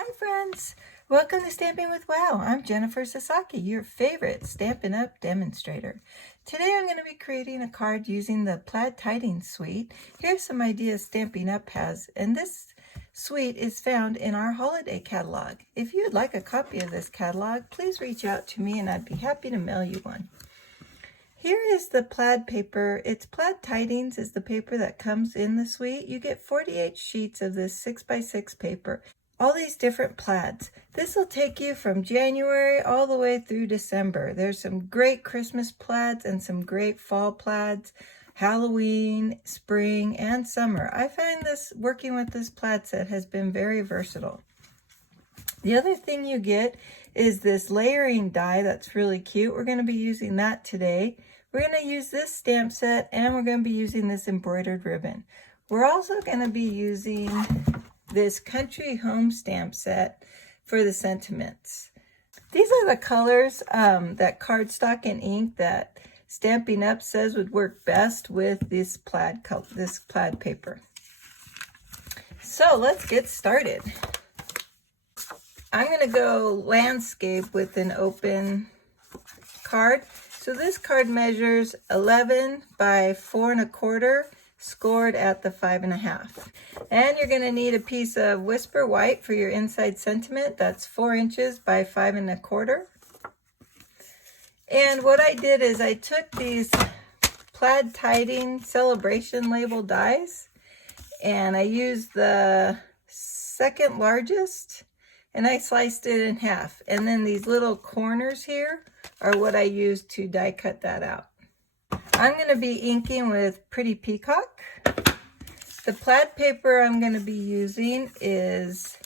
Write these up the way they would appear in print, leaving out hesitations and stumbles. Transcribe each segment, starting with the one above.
Hi friends, welcome to Stamping with Wow. I'm Jennifer Sasaki, your favorite Stampin' Up demonstrator. Today I'm going to be creating a card using the Plaid Tidings Suite. Here's some ideas Stampin' Up has, and this suite is found in our holiday catalog. If you'd like a copy of this catalog, please reach out to me and I'd be happy to mail you one. Here is the plaid paper. It's Plaid Tidings is the paper that comes in the suite. You get 48 sheets of this 6x6 paper. All these different plaids. This will take you from January all the way through December. There's some great Christmas plaids and some great fall plaids, Halloween, spring, and summer. I find this working with this plaid set has been very versatile. The other thing you get is this layering die that's really cute. We're going to be using that today. We're going to use this stamp set and we're going to be using this embroidered ribbon. We're also going to be using this country home stamp set for the sentiments. These are the colors that cardstock and ink that Stampin' Up says would work best with this plaid paper. So let's get started. I'm going to go landscape with an open card. So this card measures 11 by 4 1/4, scored at the 5 1/2. And you're going to need a piece of Whisper White for your inside sentiment. That's 4 inches by 5 1/4. And what I did is I took these Plaid Tidings celebration label dies and I used the second largest and I sliced it in half. And then these little corners here are what I used to die cut that out. I'm going to be inking with Pretty Peacock. The plaid paper I'm going to be using this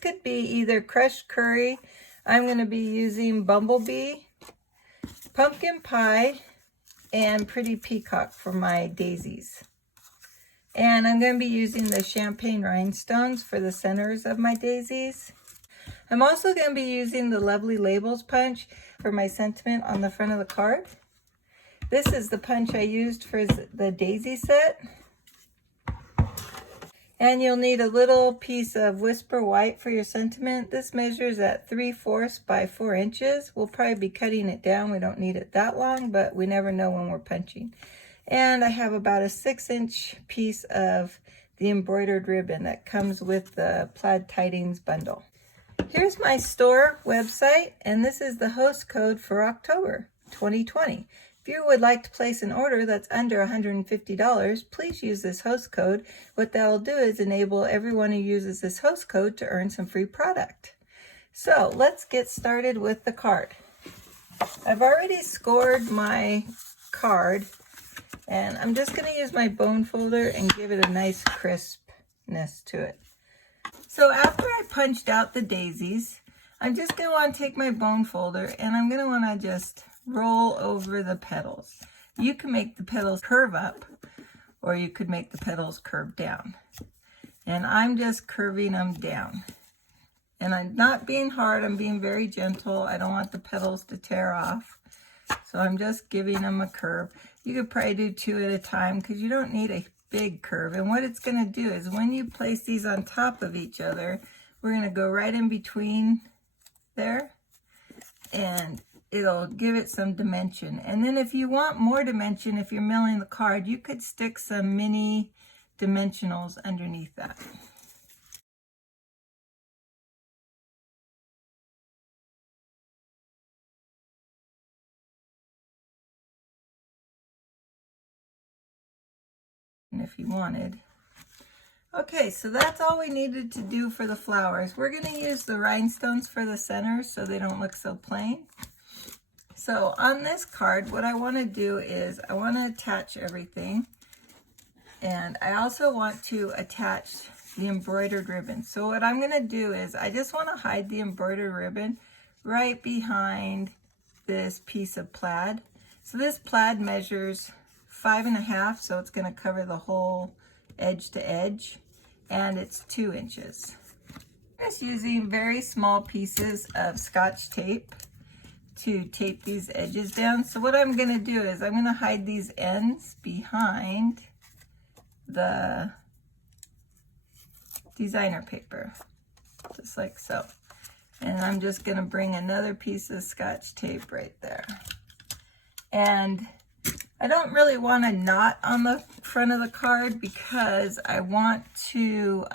could be either crushed curry. I'm going to be using Bumble Bee, pumpkin pie, and Pretty Peacock for my daisies. And I'm going to be using the champagne rhinestones for the centers of my daisies. I'm also going to be using the Lovely Labels punch for my sentiment on the front of the card. This is the punch I used for the daisy set. And you'll need a little piece of Whisper White for your sentiment. This measures at 3/4 by 4 inches. We'll probably be cutting it down. We don't need it that long, but we never know when we're punching. And I have about a 6-inch piece of the embroidered ribbon that comes with the Plaid Tidings bundle. Here's my store website, and this is the host code for October 2020. If you would like to place an order that's under $150, please use this host code. What that'll do is enable everyone who uses this host code to earn some free product. So let's get started with the card. I've already scored my card, and I'm just going to use my bone folder and give it a nice crispness to it. So after I punched out the daisies, I'm just going to want to take my bone folder and I'm going to want to just roll over the petals. You can make the petals curve up or you could make the petals curve down. And I'm just curving them down. And I'm not being hard, I'm being very gentle. I don't want the petals to tear off. So I'm just giving them a curve. You could probably do 2 at a time because you don't need a big curve. And what it's going to do is when you place these on top of each other, we're going to go right in between there and it'll give it some dimension. And then if you want more dimension, if you're milling the card, you could stick some mini dimensionals underneath that. And if you wanted. Okay, so that's all we needed to do for the flowers. We're going to use the rhinestones for the centers so they don't look so plain. So on this card, what I want to do is I want to attach everything. And I also want to attach the embroidered ribbon. So what I'm going to do is I just want to hide the embroidered ribbon right behind this piece of plaid. So this plaid measures 5 1/2, so it's going to cover the whole edge to edge, and it's 2 inches. I'm just using very small pieces of Scotch tape to tape these edges down. So what I'm going to do is I'm going to hide these ends behind the designer paper. just like so. And I'm just going to bring another piece of Scotch tape right there. And I don't really want a knot on the front of the card because I want to,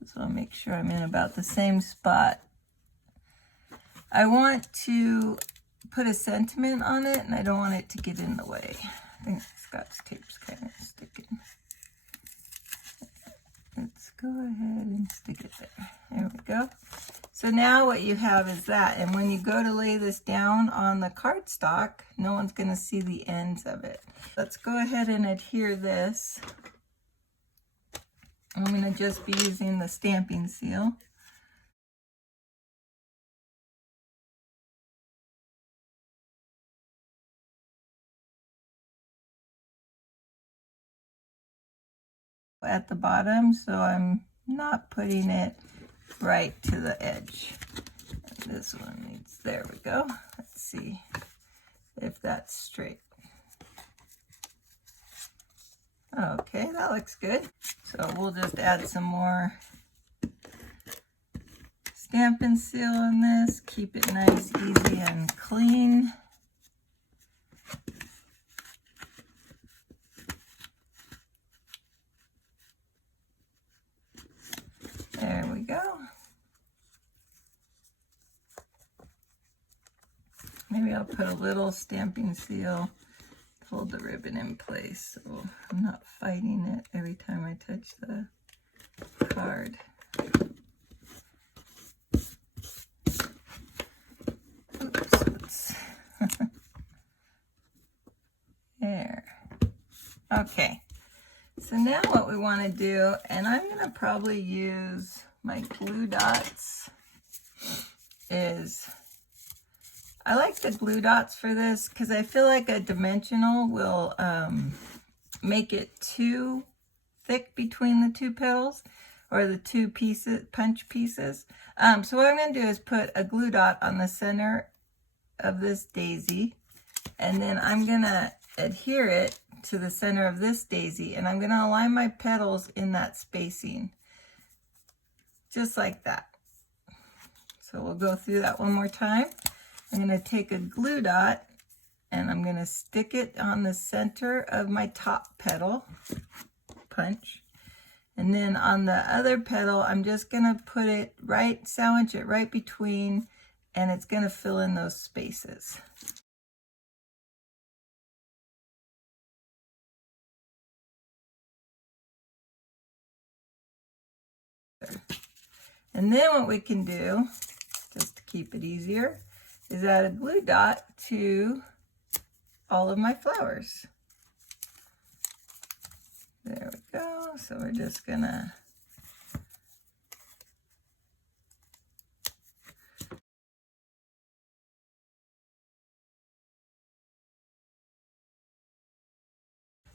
just want to make sure I'm in about the same spot. I want to put a sentiment on it, and I don't want it to get in the way. I think Scotch tape's kind of sticking. Let's go ahead and stick it there. There we go. So now what you have is that, and when you go to lay this down on the cardstock, no one's going to see the ends of it. Let's go ahead and adhere this. I'm going to just be using the stamping seal. At the bottom, so I'm not putting it right to the edge. And this one needs, there we go. Let's see if that's straight. Okay, that looks good. So we'll just add some more Stampin' Seal on this, keep it nice, easy, and clean. There we go. Maybe I'll put a little Stampin' Seal to hold the ribbon in place so I'm not fighting it every time I touch the card. Oops. There. Okay. So now what we want to do, and I'm going to probably use my glue dots, is I like the glue dots for this because I feel like a dimensional will make it too thick between the two petals or the two pieces, punch pieces. So what I'm going to do is put a glue dot on the center of this daisy, and then I'm going to adhere it to the center of this daisy, and I'm going to align my petals in that spacing, just like that. So we'll go through that one more time. I'm going to take a glue dot and I'm going to stick it on the center of my top petal, punch, and then on the other petal I'm just going to put it right, sandwich it right between, and it's going to fill in those spaces. And then what we can do, just to keep it easier, is add a glue dot to all of my flowers. There we go. So we're just gonna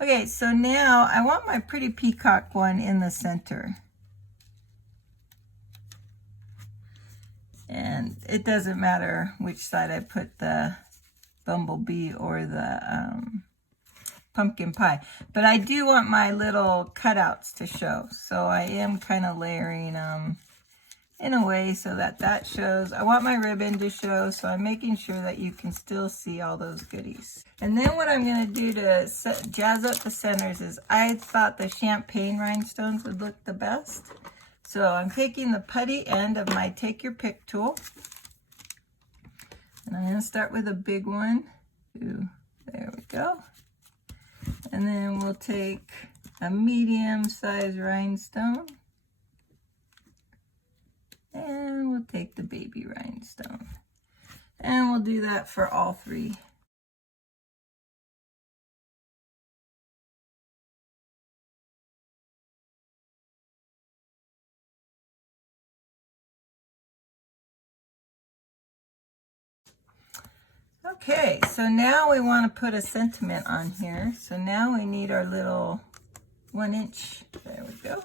okay, so now I want my Pretty Peacock one in the center. And it doesn't matter which side I put the Bumble Bee or the pumpkin pie. But I do want my little cutouts to show. So I am kind of layering them in a way so that that shows. I want my ribbon to show, so I'm making sure that you can still see all those goodies. And then what I'm going to do to jazz up the centers is I thought the champagne rhinestones would look the best. So I'm taking the putty end of my Take Your Pick tool, and I'm going to start with a big one. Ooh, there we go. And then we'll take a medium-sized rhinestone, and we'll take the baby rhinestone. And we'll do that for all three. Okay, so now we want to put a sentiment on here. So now we need our little 1 inch. There we go.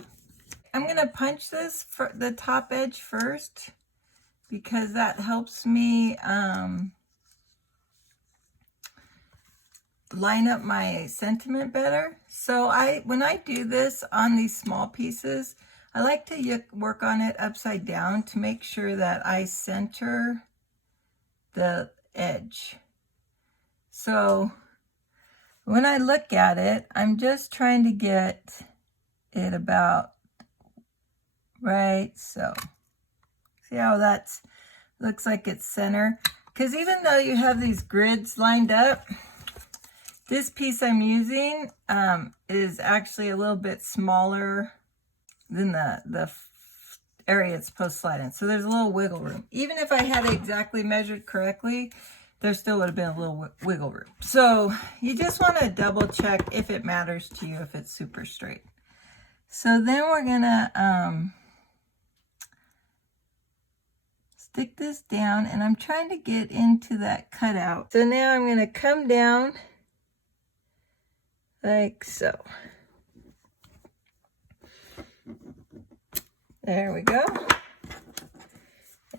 I'm going to punch this for the top edge first because that helps me line up my sentiment better. So when I do this on these small pieces, I like to work on it upside down to make sure that I center the edge. So when I look at it, I'm just trying to get it about right so. See how that's looks like it's center? Because even though you have these grids lined up, this piece I'm using is actually a little bit smaller than the area it's supposed to slide in. So there's a little wiggle room. Even if I had it exactly measured correctly, there still would have been a little wiggle room. So you just want to double check if it matters to you, if it's super straight. So then we're gonna stick this down, and I'm trying to get into that cutout. So now I'm gonna come down like so. There we go.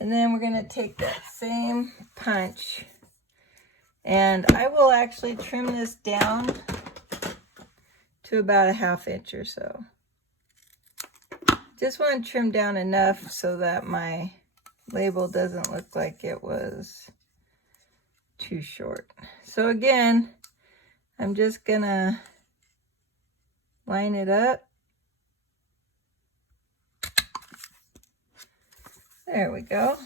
And then we're gonna take that same punch, and I will actually trim this down to about a 1/2 inch or so. Just want to trim down enough so that my label doesn't look like it was too short. So again, I'm just gonna line it up. There we go.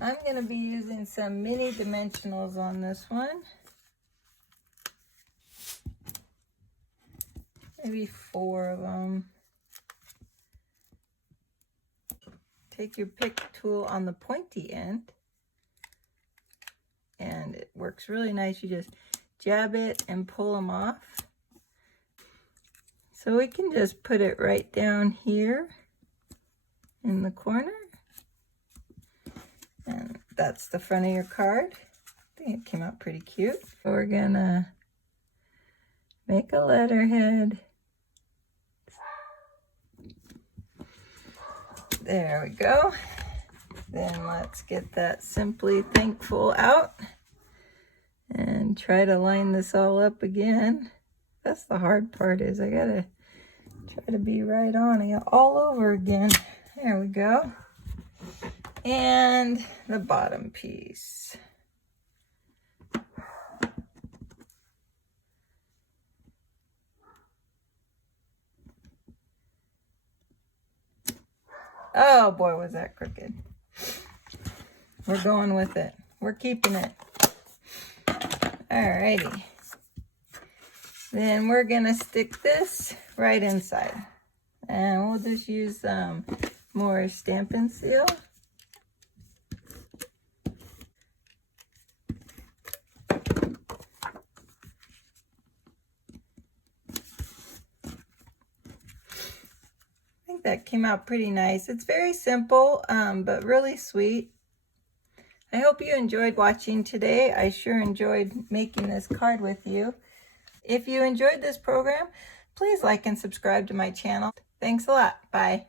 I'm going to be using some mini dimensionals on this one. Maybe 4 of them. Take your pick tool on the pointy end, and it works really nice. You just jab it and pull them off. So we can just put it right down here in the corner. And that's the front of your card. I think it came out pretty cute. So we're gonna make a letterhead. There we go. Then let's get that Simply Thankful out and try to line this all up again. That's the hard part, is I gotta try to be right on it all over again. There we go. And the bottom piece. Oh boy, was that crooked. We're going with it. We're keeping it. Alrighty. Then we're gonna stick this right inside. And we'll just use more Stampin' Seal. That came out pretty nice. It's very simple, but really sweet. I hope you enjoyed watching today. I sure enjoyed making this card with you. If you enjoyed this program, please like and subscribe to my channel. Thanks a lot. Bye.